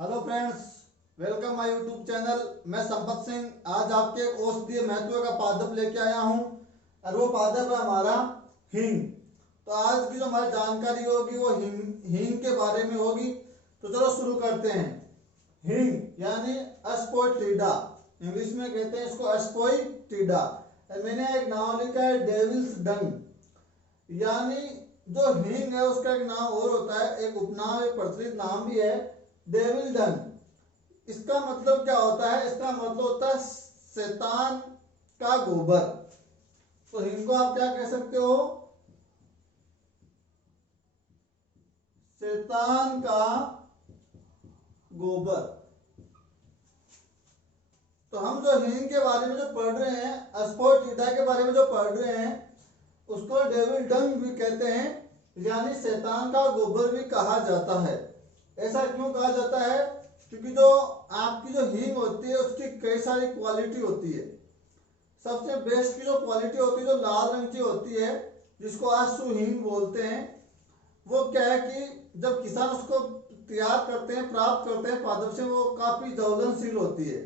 Hello friends, welcome my YouTube channel. मैं संपत सिंह आज आपके एक औषधीय महत्व का पादप लेके आया हूँ और वो पादप है हमारा हींग। तो आज की जो हमारी जानकारी होगी वो हींग के बारे में होगी। तो चलो शुरू करते हैं। हींग यानी अस्पोइटिडा, इंग्लिश में कहते हैं इसको अस्पोइटिडा। मैंने एक नाम लिखा है डेविल्स डंग। यानी जो हींग है उसका एक नाम और होता है, एक उपनाम, एक प्रचलित नाम भी है डेविल डंग। इसका मतलब क्या होता है? इसका मतलब होता है शैतान का गोबर। तो हींग को आप क्या कह सकते हो? शैतान का गोबर। तो हम जो हींग के बारे में जो पढ़ रहे हैं, अस्पोइटिडा के बारे में जो पढ़ रहे हैं, उसको डेविल डंग भी कहते हैं, यानी शैतान का गोबर भी कहा जाता है। ऐसा क्यों कहा जाता है? क्योंकि जो आपकी जो हींग होती है उसकी कई सारी क्वालिटी होती है। सबसे बेस्ट की जो क्वालिटी होती है जो लाल रंग की होती है, जिसको आशु हींग बोलते हैं, वो क्या है कि जब किसान उसको तैयार करते हैं, प्राप्त करते हैं पादप से, वो काफी ज्वलनशील होती है।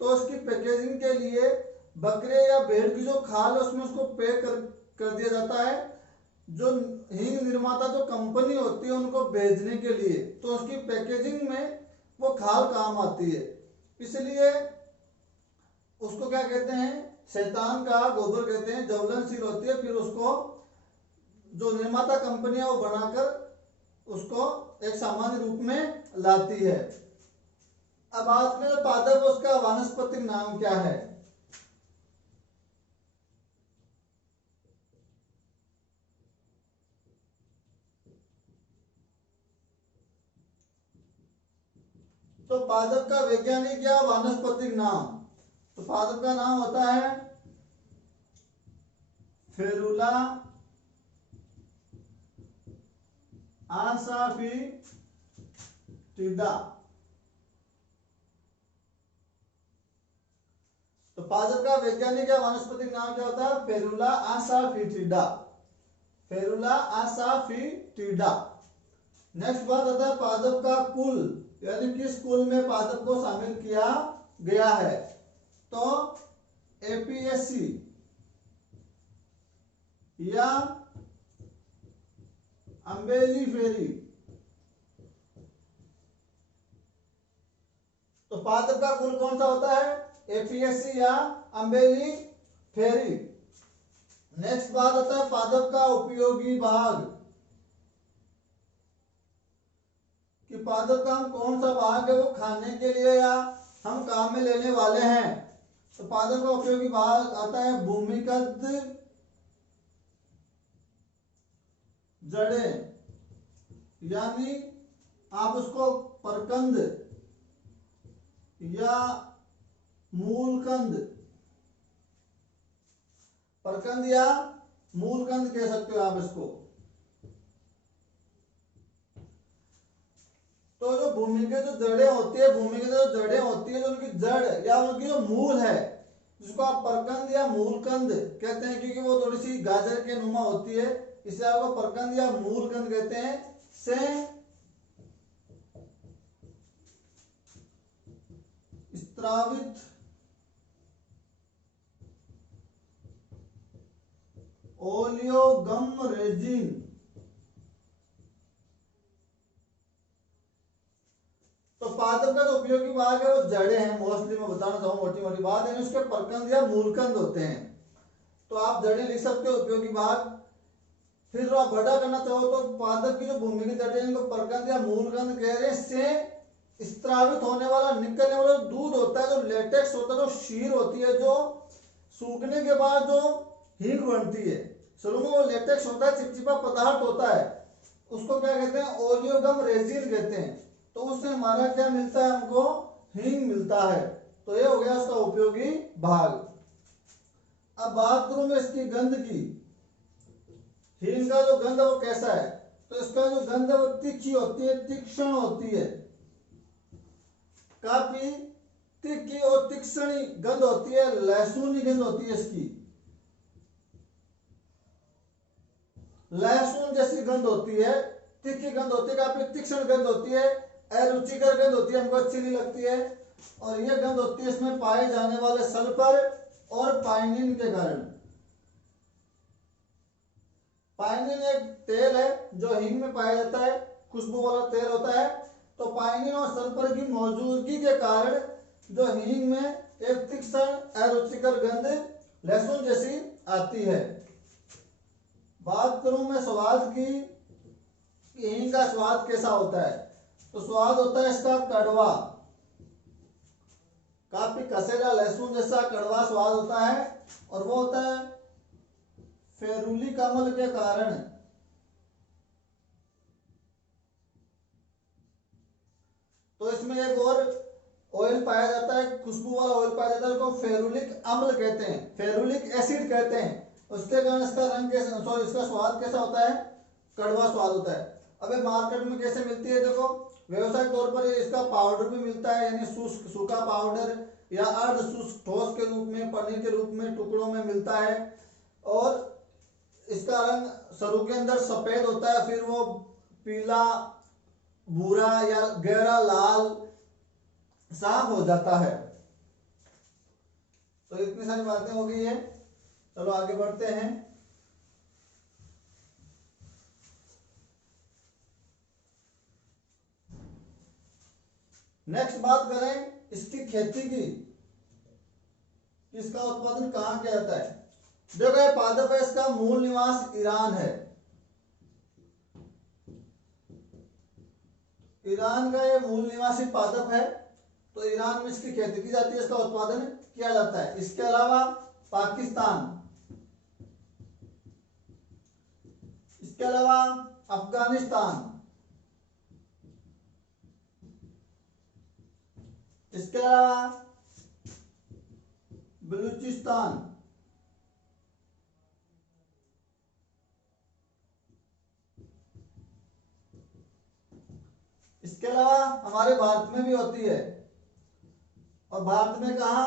तो उसकी पैकेजिंग के लिए बकरे या भेड़ की जो खाल है उसमें उसको पैक कर दिया जाता है, जो हींग निर्माता जो कंपनी होती है उनको भेजने के लिए। तो उसकी पैकेजिंग में वो खाल काम आती है, इसलिए उसको क्या कहते हैं? शैतान का गोबर कहते हैं। ज्वलनशील होती है, फिर उसको जो निर्माता कंपनी है वो बनाकर उसको एक सामान्य रूप में लाती है। अब आज में जो पादप उसका वानस्पतिक नाम क्या है? तो पादप का वैज्ञानिक या वानस्पतिक नाम, तो पादप का नाम होता है फेरुला आसाफिटिडा। तो पादप का वैज्ञानिक या वानस्पतिक नाम क्या होता है? फेरुला आसाफिटिडा। फेरुला आसाफिटिडा। नेक्स्ट बात आता है पादप का कुल, यानी किस कुल में पादप को शामिल किया गया है। तो एपीएससी या अम्बेलिफेरी। तो पादप का कुल कौन सा होता है? एपीएससी या अम्बेलिफेरी। नेक्स्ट बात आता है पादप का उपयोगी भाग, कि पादप का हम कौन सा भाग है वो खाने के लिए या हम काम में लेने वाले हैं। तो पादप का उपयोगी भाग आता है भूमिगत जड़ें, यानी आप उसको परकंद या मूलकंद, परकंद या मूलकंद कह सकते हो आप इसको। तो जो भूमिगत जो जड़ें होती है, भूमिगत जो जड़ें होती है, जो उनकी जड़ या उनकी जो मूल है, जिसको आप परकंद या मूलकंद कहते हैं, क्योंकि वो थोड़ी सी गाजर के नुमा होती है, इसलिए आपको परकंद या मूलकंद कहते हैं। से स्त्रावित ओलियोगम रेजिन। तो पादप का जो उपयोगी भाग है वो जड़ें हैं, मोस्टली मैं बताना चाहूँ, मोटी मोटी बात है, उसके परकंद या मूलकंद होते हैं। तो आप जड़ें लिख सकते हो, उपयोगी भाग। फिर आप बड़ा करना चाहो तो पादप की जो भूमिगत जड़ें हैं इनको परकंद या मूलकंद कह रहे हैं। से स्त्रावित होने वाला, निकलने वाला दूध होता है, जो लेटेक्स होता है, जो शीर होती है, जो सूखने के बाद जो हींग बनती है, शुरू में वो लेटेक्स होता है, चिपचिपा पदार्थ होता है, उसको क्या कहते हैं? ओलियोगम रेजिन कहते हैं। तो उससे हमारा क्या मिलता है? हमको हींग मिलता है। तो ये हो गया उसका उपयोगी भाग। अब बात करूं मैं इसकी गंध की। हींग का जो गंध है वो कैसा है? तो इसका जो गंध है वो तीखी होती है, तीक्ष्ण होती है, काफी तीखी और तीक्ष्ण गंध होती है, लहसुनी गंध होती है इसकी, लहसुन जैसी गंध होती है, तीखी गंध होती है, काफी तीक्ष्ण गंध होती है, अरुचिकर गंध होती है, हमको अच्छी नहीं लगती है। और ये गंध होती है इसमें पाए जाने वाले सल्फर और पाइनिन के कारण। पाइनिन एक तेल है जो हींग में पाया जाता है, खुशबू वाला तेल होता है। तो पाइनिन और सल्फर की मौजूदगी के कारण जो हींग में एक तीक्ष्ण अरुचिकर गंध लहसुन जैसी आती है। बात करूं मैं स्वाद की, हींग का स्वाद कैसा होता है, तो स्वाद होता है इसका कड़वा, काफी कसेरा लहसुन जैसा कड़वा स्वाद होता है। और वो होता है फेरुलिक अम्ल के कारण। तो इसमें एक और ऑयल पाया जाता है, खुशबू वाला ऑयल पाया जाता है, उसको फेरुलिक अम्ल कहते हैं, फेरुलिक एसिड कहते हैं। उसके कारण इसका रंग कैसा, सॉरी इसका स्वाद कैसा होता है, कड़वा स्वाद होता है। अबे मार्केट में कैसे मिलती है, देखो व्यवसायिक तौर पर इसका पाउडर भी मिलता है, यानी शुष्क सूखा पाउडर या अर्ध शुष्क ठोस के रूप में, पनीर के रूप में टुकड़ों में मिलता है। और इसका रंग सरू के अंदर सफेद होता है, फिर वो पीला, भूरा या गहरा लाल साफ हो जाता है। तो इतनी सारी बातें हो गई है, चलो आगे बढ़ते हैं। नेक्स्ट बात करें इसकी खेती की, इसका उत्पादन कहाँ किया जाता है। देखो ये पादप है, इसका मूल निवास ईरान है। ईरान का ये मूल निवासी पादप है, तो ईरान में इसकी खेती की जाती है, इसका उत्पादन किया जाता है। इसके अलावा पाकिस्तान, इसके अलावा अफगानिस्तान, इसके अलावा बलूचिस्तान, इसके अलावा हमारे भारत में भी होती है। और भारत में कहा,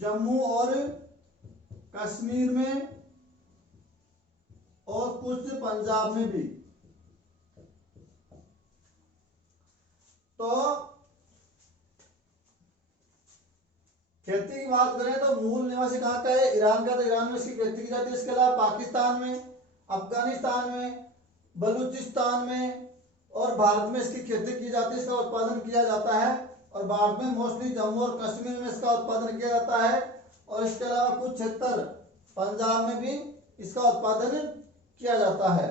जम्मू और कश्मीर में और कुछ पंजाब में भी। तो खेती की बात करें तो मूल निवासी कहाँ का है, ईरान का, तो ईरान में इसकी खेती की जाती है। इसके अलावा पाकिस्तान में, अफगानिस्तान में, बलूचिस्तान में और भारत में इसकी खेती की जाती है, इसका उत्पादन किया जाता है। और भारत में मोस्टली जम्मू और कश्मीर में इसका उत्पादन किया जाता है। और इसके अलावा कुछ क्षेत्र पंजाब में भी इसका उत्पादन किया जाता है।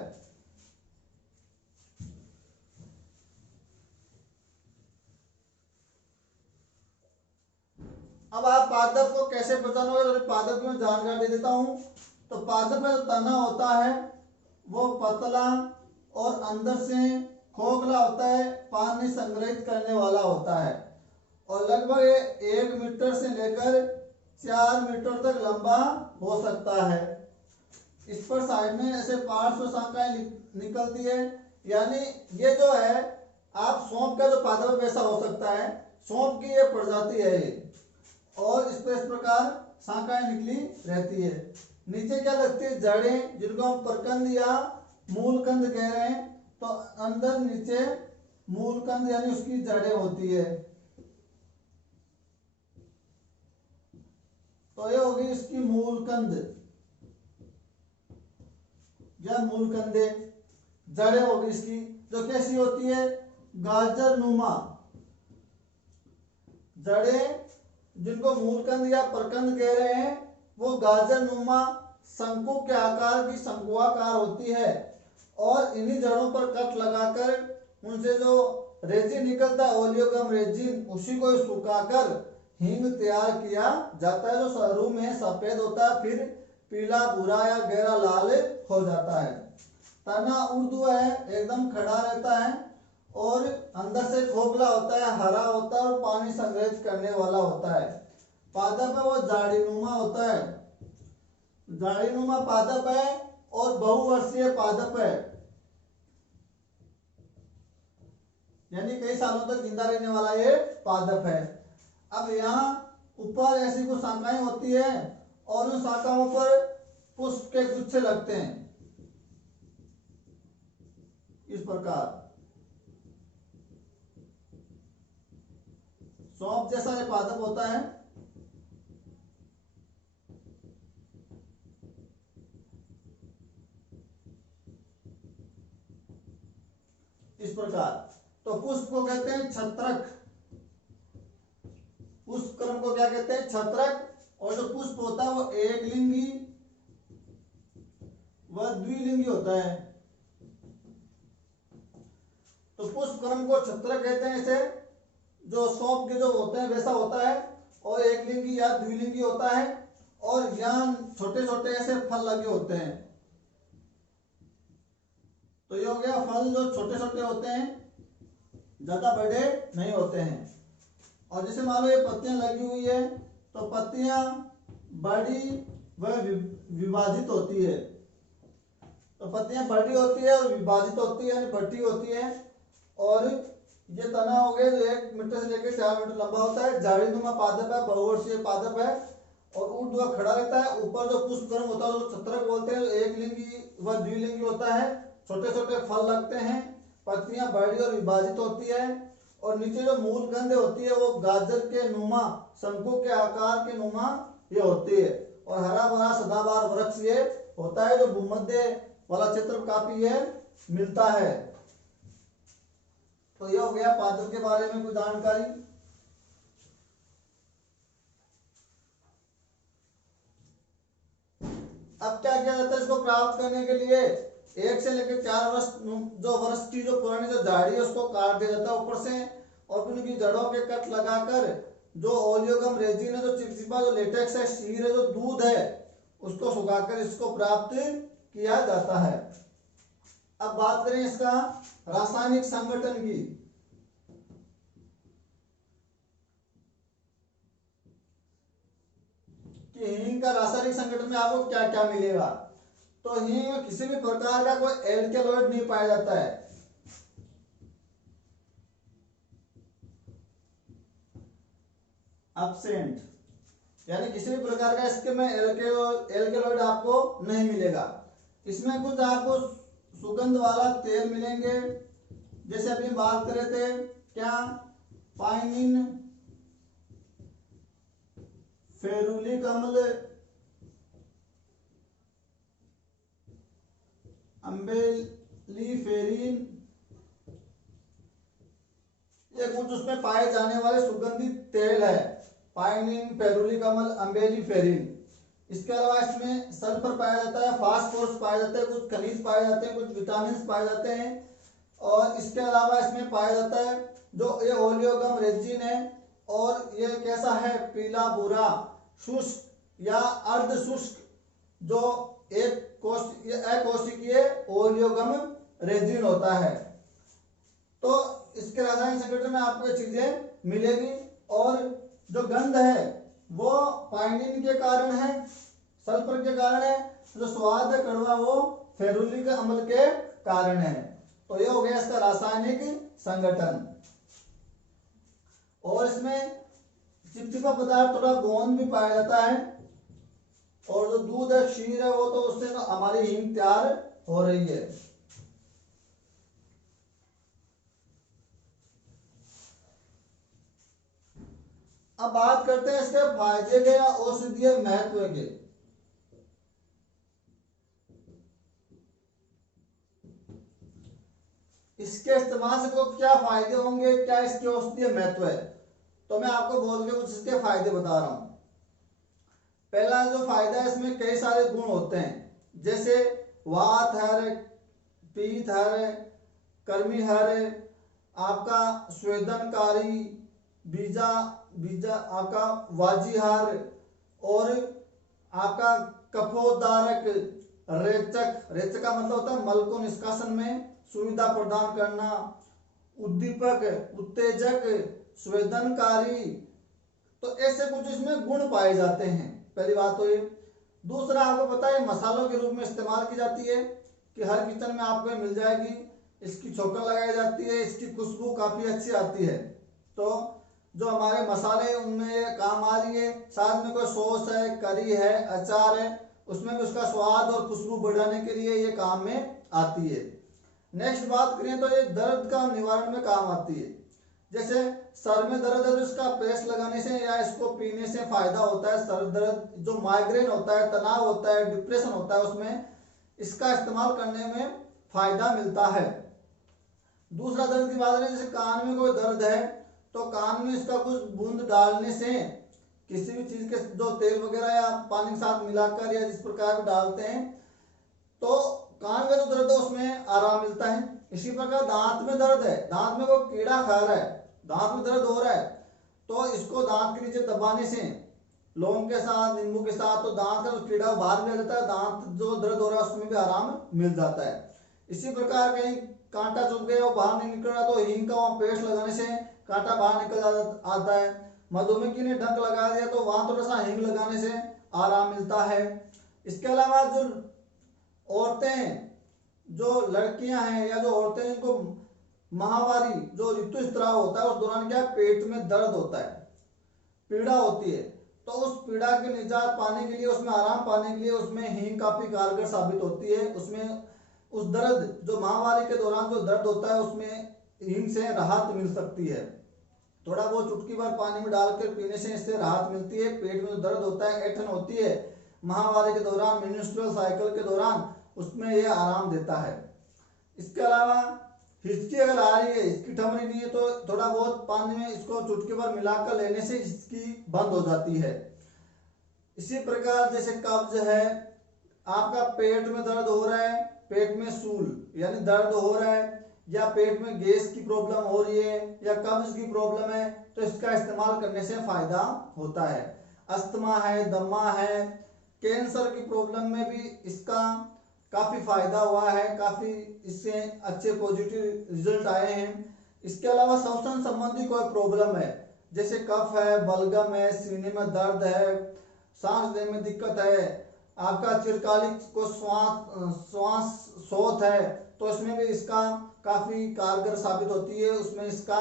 अब आप पादप को कैसे पहचान होगा, तो पादप की मैं जानकारी दे देता हूं। तो पादप में जो तना होता है वो पतला और अंदर से खोखला होता है, पानी संग्रहित करने वाला होता है। और लगभग 1 मीटर से लेकर 4 मीटर तक लंबा हो सकता है। इस पर साइड में ऐसे पार्श्व शाखाएं निकलती है, यानी ये जो है, आप सौंफ का जो पादप वैसा हो सकता है, सौंफ की ये प्रजाति है ये। और इस पर इस प्रकार शाखाएं निकली रहती है। नीचे क्या लगती है, जड़ें, जिनको हम प्रकंद या मूलकंद कह रहे हैं। तो अंदर नीचे मूलकंद यानी उसकी जड़ें होती है। तो ये होगी इसकी मूलकंद या मूलकंदे। जड़ें होगी इसकी, जो कैसी होती है, गाजर नुमा। जड़ें जिनको मूलकंद या प्रकंद कह रहे हैं, वो गाजर नुमा शंकु के आकार की शंकुआकार होती है। और इन्हीं जड़ों पर कट लगाकर उनसे जो रेजिन निकलता है, ओलियोगम रेजिन, उसी को सुखाकर हींग तैयार किया जाता है, जो शुरू में सफेद होता है, फिर पीला, भूरा या गहरा लाल हो जाता है। तना उर्दू है, एकदम खड़ा रहता है और अंदर से खोखला होता है, हरा होता है और पानी संग्रहित करने वाला होता है। पादप है वो झाड़ीनुमा होता है, झाड़ीनुमा पादप है और बहुवर्षीय पादप है, यानी कई सालों तक जिंदा रहने वाला ये पादप है। अब यहाँ ऊपर ऐसी कुछ शाखाएं होती है और उन शाखाओं पर पुष्प के गुच्छे लगते हैं इस प्रकार। सौंफ जैसा ये पादप होता है। इस प्रकार। तो पुष्प को कहते हैं छत्रक, पुष्प क्रम को क्या कहते हैं? छत्रक। और जो पुष्प होता है वो एक लिंगी व द्विलिंगी होता है। तो पुष्प क्रम को छत्रक कहते हैं। इसे जो सौंफ के जो होते हैं वैसा होता है, और एक लिंगी या द्विलिंगी होता है, और यहाँ छोटे छोटे ऐसे फल लगे होते हैं। तो ये हो गया फल जो छोटे छोटे होते हैं, ज्यादा बड़े नहीं होते हैं। और जैसे मान लो ये पत्तियां लगी हुई है, तो पत्तियां बड़ी व विभाजित होती है। तो पत्तियां बड़ी होती है और विभाजित होती है, यानी बटी होती है। और ये तना हो गया जो 1 मीटर से लेकर 4 मीटर लंबा होता है। झाड़ीनुमा पादप है, बहुवर्षीय पादप है, और ऊर्ध्व खड़ा रहता है। ऊपर जो पुष्प क्रम होता है, जो छत्रक बोलते हैं, एक लिंगी व द्विलिंगी होता है। छोटे छोटे फल लगते हैं, पत्तियां बड़ी और विभाजित होती है, और नीचे जो मूल गंध होती है वो गाजर के नुमा, शंकु के आकार के नुमा ये होती है। और हरा भरा सदाबहार वृक्ष ये होता है, जो भूमध्य वाला क्षेत्र काफी ये मिलता है। तो ये हो गया पादप के बारे में कुछ जानकारी। अब क्या किया जाता है इसको प्राप्त करने के लिए? 1 से लेकर 4 वर्ष जो वर्ष की जो पुरानी जो झाड़ी है उसको काट दिया जाता है ऊपर से, और फिर उनकी जड़ों के कट लगाकर जो ओलियोगम रेजिन है, जो चिपचिपा जो लेटेक्स है, शीर है, जो दूध है, उसको सुखाकर इसको प्राप्त किया जाता है। अब बात करें इसका रासायनिक संगठन की। कि हींग का रासायनिक संगठन में आपको क्या क्या मिलेगा? तो हींग में किसी भी प्रकार का कोई एल्केलॉइड नहीं पाया जाता है। एब्सेंट, यानी किसी भी प्रकार का इसके में एल्केलॉइड आपको नहीं मिलेगा। इसमें कुछ आपको सुगंध वाला तेल मिलेंगे, जैसे अभी बात कर रहे थे क्या, पाइनिन, फेरुलिक अम्ल, अम्बेलिफेरिन, ये कुछ उसमें पाए जाने वाले सुगंधित तेल है। पाइनिन, फेरुलिक अम्ल, अम्बेलिफेरिन। इसके अलावा इसमें सल्फर पाया जाता है, फास्फोरस पाया जाता है, कुछ खनिज पाए जाते हैं, कुछ विटामिन पाए जाते हैं। और इसके अलावा इसमें पाया जाता है जो ये ओलियोगम रेजिन है, और ये कैसा है, पीला भूरा शुष्क या अर्ध शुष्क, जो अकोशिकीय ओलियोगम रेजिन होता है। तो इसके रासायनिक संगठन में आपको ये चीजें मिलेगी। और जो गंध है वो पाइनिन के कारण है, सल्फर के कारण है। जो स्वाद है कड़वा वो फेरुलिक अम्ल के कारण है। तो ये हो गया इसका रासायनिक संगठन। और इसमें चिपचिपा पदार्थ थोड़ा गोंद भी पाया जाता है, और जो दूध है, क्षीर है, वो तो उससे तो हमारी हींग तैयार हो रही है। अब बात करते हैं इसके फायदे के या औषधीय महत्व के। इसके इस्तेमाल से को क्या फायदे होंगे, क्या इसके औषधीय महत्व है, तो मैं आपको बोल के कुछ इसके फायदे बता रहा हूं। पहला जो फायदा है, इसमें कई सारे गुण होते हैं, जैसे वात हर, पीत हर, कर्मी हर, आपका स्वेदनकारी, बीजा बीजा आपका वाजीहार, और आपका कफोद्धारक, रेचक, रेचक का मतलब होता है मल को निष्कासन में सुविधा प्रदान करना, उद्दीपक, उत्तेजक, स्वेदनकारी। तो ऐसे कुछ इसमें गुण पाए जाते हैं, पहली बात तो ये। दूसरा, आपको पता है मसालों के रूप में इस्तेमाल की जाती है, कि हर किचन में आपको मिल जाएगी। इसकी छौंकन लगाई जाती है, इसकी खुशबू काफी अच्छी आती है। तो जो हमारे मसाले उनमें ये काम आ रही है। साथ में कोई सॉस है, करी है, अचार है, उसमें भी उसका स्वाद और खुशबू बढ़ाने के लिए ये काम में आती है। नेक्स्ट बात करें तो ये दर्द का निवारण में काम आती है। जैसे सर में दर्द है तो इसका पेस्ट लगाने से या इसको पीने से फायदा होता है। सर दर्द, जो माइग्रेन होता है, तनाव होता है, डिप्रेशन होता है, उसमें इसका इस्तेमाल करने में फायदा मिलता है। दूसरा दर्द की बात करें, जैसे कान में कोई दर्द है तो कान में इसका कुछ बूंद डालने से, किसी भी चीज के जो तेल वगैरह या पानी के साथ मिलाकर या जिस प्रकार डालते हैं तो कान का जो दर्द है उसमें आराम मिलता है। इसी प्रकार दांत में दर्द है, दांत में कोई कीड़ा खा रहा है, दांत में दर्द हो रहा है तो इसको दांत के नीचे दबाने से, लौंग के साथ, नींबू के साथ, तो दांत का जो कीड़ा बाहर भी आ जाता है, दांत जो दर्द हो रहा है उसमें भी आराम मिल जाता है। इसी प्रकार कहीं कांटा चुभ गया, वो बाहर नहीं निकल रहा तो हींग का वहां पेस्ट लगाने से कांटा बाहर निकल आता है। मधुमेह ने डंक लगा दिया तो वहां थोड़ा सा हींग लगाने से आराम मिलता है। इसके अलावा जो औरतें, जो लड़कियां हैं या जो औरतें जिनको माहवारी, जो ऋतु स्त्राव होता है, उस दौरान क्या पेट में दर्द होता है, पीड़ा होती है, तो उस पीड़ा के निजात पाने के लिए, उसमें आराम पाने के लिए उसमें हींग काफी कारगर साबित होती है। उसमें उस दर्द, जो माहवारी के दौरान जो दर्द होता है उसमें हींग से राहत मिल सकती है। थोड़ा बहुत चुटकी भर पानी में डालकर पीने से इससे राहत मिलती है। पेट में जो दर्द होता है, ऐंठन होती है माहवारी के दौरान, मेंस्ट्रुअल साइकिल के दौरान, उसमें यह आराम देता है। इसके अलावा हिचकी अगर आ रही है, हिचकी थम रही नहीं है, तो थोड़ा बहुत पानी में इसको चुटकी भर मिलाकर लेने से हिचकी बंद हो जाती है। इसी प्रकार जैसे कब्ज है, आपका पेट में दर्द हो रहा है, पेट में सूल यानी दर्द हो रहा है, या पेट में गैस की प्रॉब्लम हो रही है या कब्ज की प्रॉब्लम है, तो इसका इस्तेमाल करने से फायदा होता है। अस्थमा है, दमा है, कैंसर की प्रॉब्लम में भी इसका काफी फायदा हुआ है, काफी इससे अच्छे पॉजिटिव रिजल्ट आए हैं। इसके अलावा श्वसन संबंधी कोई प्रॉब्लम है, जैसे कफ है, बलगम है, सीने में दर्द है, सांस लेने में दिक्कत है, आपका चिरकालिक को श्वास शोथ है, तो इसमें भी इसका काफी कारगर साबित होती है, उसमें इसका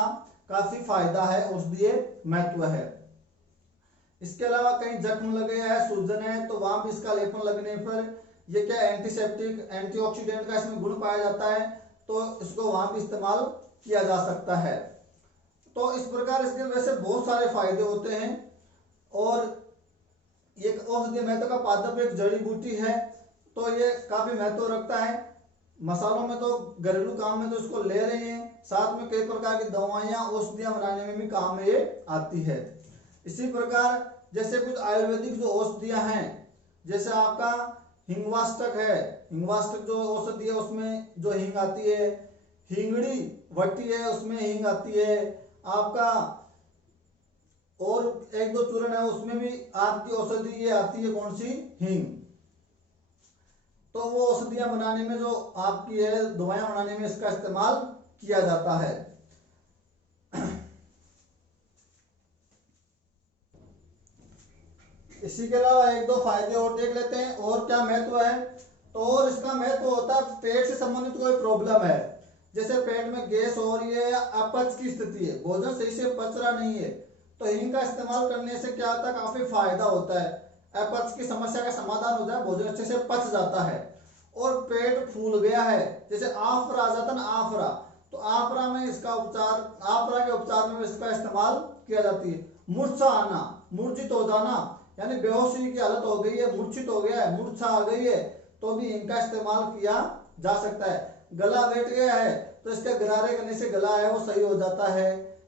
काफी फायदा है, औषधीय महत्व है। इसके अलावा कहीं जख्म लगे है, सूजन है, तो वहां भी इसका लेपन लगने पर ये क्या एंटीसेप्टिक, एंटीऑक्सीडेंट का इसमें गुण पाया जाता है, तो इसको वहां भी इस्तेमाल किया जा सकता है। तो इस प्रकार इसके वैसे बहुत सारे फायदे होते हैं। और एक औषधीय महत्व का पादप एक जड़ी बूटी है, तो ये काफी महत्व रखता है। मसालों में तो, घरेलू काम में तो इसको ले रहे हैं, साथ में कई प्रकार की दवाइयां, औषधियां बनाने में भी काम में ये आती है। इसी प्रकार जैसे कुछ आयुर्वेदिक जो औषधियां हैं, जैसे आपका हिंगवाष्टक है, हिंगवाष्टक जो औषधि है उसमें जो हींग आती है, हिंगड़ी वट्टी है उसमें हींग आती है आपका, और एक दो चूर्ण है उसमें भी आपकी औषधि ये आती है, कौन सी, हींग। तो वो औषधियां बनाने में, जो आपकी है दवाइयां बनाने में इसका इस्तेमाल किया जाता है। इसी के अलावा एक दो फायदे और देख लेते हैं, और क्या महत्व है। तो और इसका महत्व होता है, पेट से संबंधित कोई प्रॉब्लम है, जैसे पेट में गैस हो रही है या अपच की स्थिति है, भोजन सही से पच रहा नहीं है, तो हींग का इस्तेमाल करने से क्या होता है, काफी फायदा होता है। अपच की समस्या का समाधान हो जाए, भोजन अच्छे से पच जाता है। और पेट फूल गया है, जैसे आफरा आ जाता है ना, आफरा, तो आफरा में इसका उपचार, आफरा के उपचार में इसका इस्तेमाल किया जाती है। मूर्छा आना, मूर्छित हो जाना, यानी बेहोशी की हालत हो गई है, मूर्छित हो गया है, मूर्छा आ गई है, तो भी इनका इस्तेमाल किया जा सकता है। गला बैठ गया है तो इसके गरारे करने से गला है वो सही हो जाता है।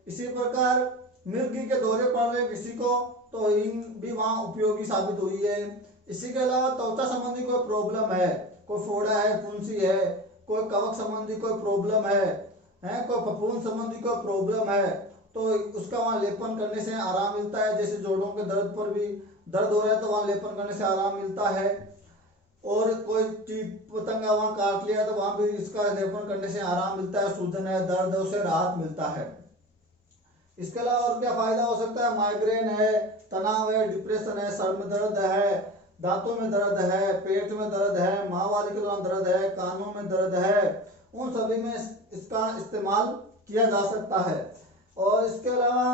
इसी प्रकार मिर्गी के दौरे पड़ रहे किसी को, तो हींग भी वहां उपयोगी साबित हुई है। इसी के अलावा त्वचा संबंधी कोई प्रॉब्लम है, कोई फोड़ा है, फुंसी है, कोई कवक संबंधी कोई प्रॉब्लम है, कोई फफूंद संबंधी कोई प्रॉब्लम है, तो उसका वहां लेपन करने से आराम मिलता है। जैसे जोड़ों के दर्द पर भी दर्द हो रहा है तो वहां लेपन करने से आराम मिलता है। और कोई कीट पतंगा वहां काट लिया तो वहां भी इसका लेपन करने से आराम मिलता है, सूजन है, दर्द है, उससे राहत मिलता है। इसके अलावा और क्या फायदा हो सकता है, माइग्रेन है, तनाव है, डिप्रेशन है, सर में दर्द है, दांतों में दर्द है, पेट में दर्द है, माहवारी के दौरान दर्द है, कानों में दर्द है, उन सभी में इसका इस्तेमाल किया जा सकता है। और इसके अलावा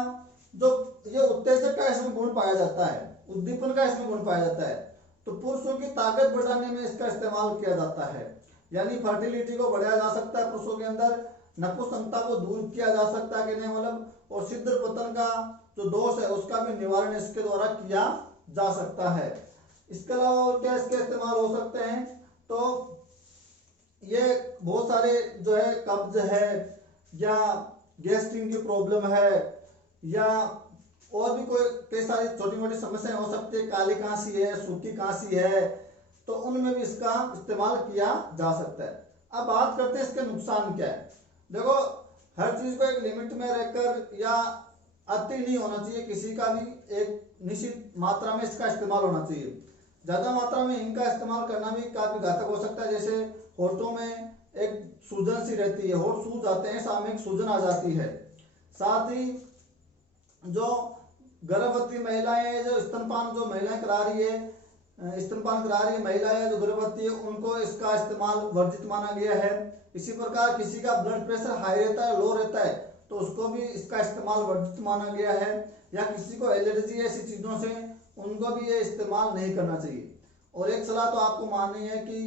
जो ये उत्तेजक का इसमें गुण पाया जाता है, उद्दीपन का इसमें गुण पाया जाता है, तो पुरुषों की ताकत बढ़ाने में इसका इस्तेमाल किया जाता है, यानी फर्टिलिटी को बढ़ाया जा सकता है पुरुषों के अंदर। नपुंसकता को दूर किया जा सकता है कि नहीं, मतलब और शीघ्र पतन का जो दोष है उसका भी निवारण इसके द्वारा किया जा सकता है। इसके अलावा और क्या इसके इस्तेमाल हो सकते हैं, तो ये बहुत सारे जो है कब्ज है या गैस्ट्रिक की प्रॉब्लम है या और भी कोई कई सारी छोटी मोटी समस्याएं हो सकती है, काली खांसी है, सूखी खांसी है, तो उनमें भी इसका इस्तेमाल किया जा सकता है। अब बात करते हैं इसके नुकसान क्या है। देखो, हर चीज को एक लिमिट में रहकर या अति नहीं होना चाहिए, किसी का भी एक निश्चित मात्रा में इसका इस्तेमाल होना चाहिए। ज्यादा मात्रा में इनका इस्तेमाल करना भी काफी घातक हो सकता है। जैसे होठों में एक सूजन सी रहती है, होठ सूज जाते हैं, सामने एक सूजन आ जाती है। साथ ही जो गर्भवती महिलाएं, जो स्तनपान जो महिलाएं करा रही है, स्तनपान करा रही है महिलाएं जो गर्भवती है, उनको इसका इस्तेमाल वर्जित माना गया है। इसी प्रकार किसी का ब्लड प्रेशर हाई रहता है, लो रहता है, तो उसको भी इसका इस्तेमाल वर्जित माना गया है। या किसी को एलर्जी है ऐसी चीजों से, उनको भी ये इस्तेमाल नहीं करना चाहिए। और एक सलाह तो आपको माननी है कि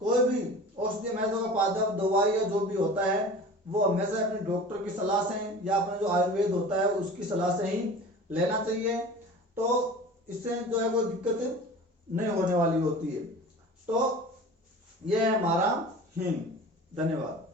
कोई भी औषधीय महत्व का पादप, दवाई या जो भी होता है वो हमेशा अपने डॉक्टर की सलाह से या अपना जो आयुर्वेद होता है उसकी सलाह से ही लेना चाहिए, तो इससे जो है कोई दिक्कत नहीं होने वाली होती है। तो यह है हमारा हिंग। धन्यवाद।